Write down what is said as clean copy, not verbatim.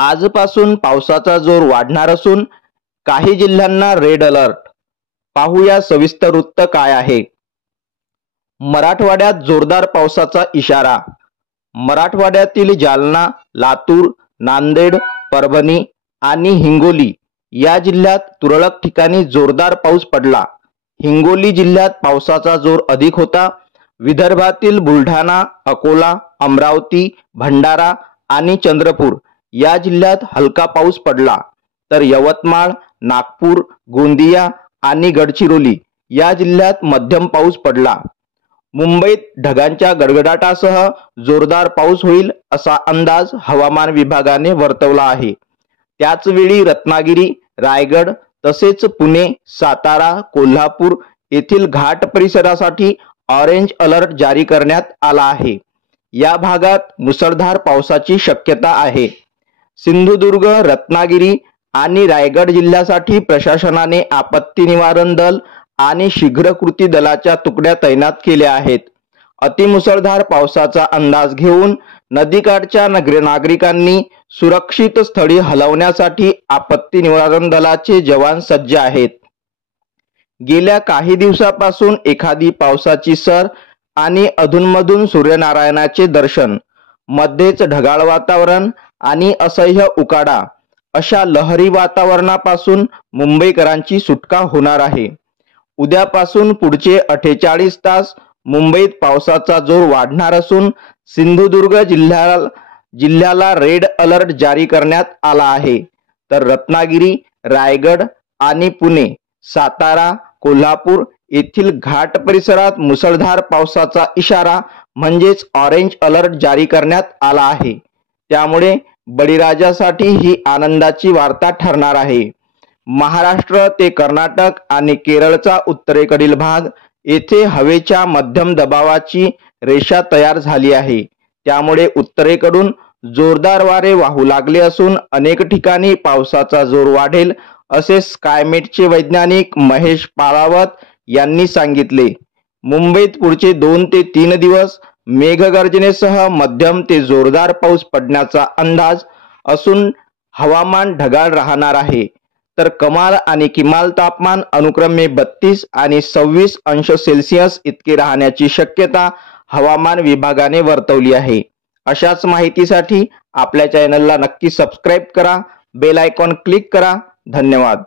आजपासून पावसाचा जोर वाढणार असून काही जिल्ह्यांना रेड अलर्ट। पाहूया सविस्तर वृत्त काय आहे। मराठवाड्यात जोरदार पावसाचा इशारा। मराठवाड्यातील जालना, लातूर, नांदेड, परभणी आणि हिंगोली या जिल्ह्यात तुरळक ठिकाणी जोरदार पाऊस पडला। हिंगोली जिल्ह्यात पावसाचा जोर अधिक होता। विदर्भातील बुलढाणा, अकोला, अमरावती, भंडारा आणि चंद्रपूर या जिल्ह्यात हलका पाऊस पडला, तर यवतमाळ, नागपूर, गोंदिया आणि गडचिरोली या जिल्ह्यात मध्यम पाऊस पडला। मुंबईत ढगांच्या गडगडाटासह जोरदार पाऊस होईल असा अंदाज हवामान विभागाने वर्तवला आहे। त्याचवेळी रत्नागिरी, रायगड तसेच पुणे, सातारा, कोल्हापूर येथील घाट परिसरासाठी ऑरेंज अलर्ट जारी करण्यात आला आहे। या भागात मुसळधार पावसाची शक्यता आहे। सिंधुदुर्ग, रत्नागिरी आणि रायगड जिल्ह्यासाठी प्रशासनाने आपत्ती निवारण दल आणि शीघ्र कृती दलाच्या तुकड्या तैनात केल्या आहेत। अतिमुसळधार पावसाचा अंदाज घेऊन नदीकाठच्या नागरिकांनी सुरक्षित स्थळी हलवण्यासाठी आपत्ती निवारण दलाचे जवान सज्ज आहेत। गेल्या काही दिवसापासून एखादी पावसाची सर आणि अधूनमधून सूर्यनारायणाचे दर्शन, मध्येच ढगाळ वातावरण आणि असह्य उकाडा अशा लहरी वातावरणापासून मुंबईकरांची सुटका होणार आहे। उद्यापासून पुढचे 48 तास मुंबईत पावसाचा जोर वाढणार असून सिंधुदुर्ग जिल्ह्याला रेड अलर्ट जारी करण्यात आला आहे, तर रत्नागिरी, रायगड आणि पुणे, सातारा, कोल्हापूर येथील घाट परिसरात मुसळधार पावसाचा इशारा म्हणजेच ऑरेंज अलर्ट जारी करण्यात आला आहे। त्यामुळे बळीराजासाठी ही आनंदाची वार्ता ठरणार आहे। महाराष्ट्र ते कर्नाटक आणि केरळचा उत्तरेकडील भाग येथे हवेच्या मध्यम दबावाची रेषा तयार झाली आहे। त्यामुळे उत्तरेकडून जोरदार वारे वाहू लागले असून अनेक ठिकाणी पावसाचा जोर वाढेल असे स्कायमेटचे वैज्ञानिक महेश पाळावत यांनी सांगितले। मुंबईत पुढचे 2 ते 3 दिवस मेघगर्जनेसह मध्यम ते जोरदार पाऊस पडण्याचा अंदाज असून हवामान ढगाळ राहणार आहे, तर कमाल आणि किमान तापमान अनुक्रमे 32 आणि 26 अंश सेल्सिअस इतके राहण्याची शक्यता हवामान विभागाने वर्तवली आहे। अशाच माहितीसाठी आपल्या चॅनलला नक्की सबस्क्राइब करा, बेल आयकॉन क्लिक करा। धन्यवाद।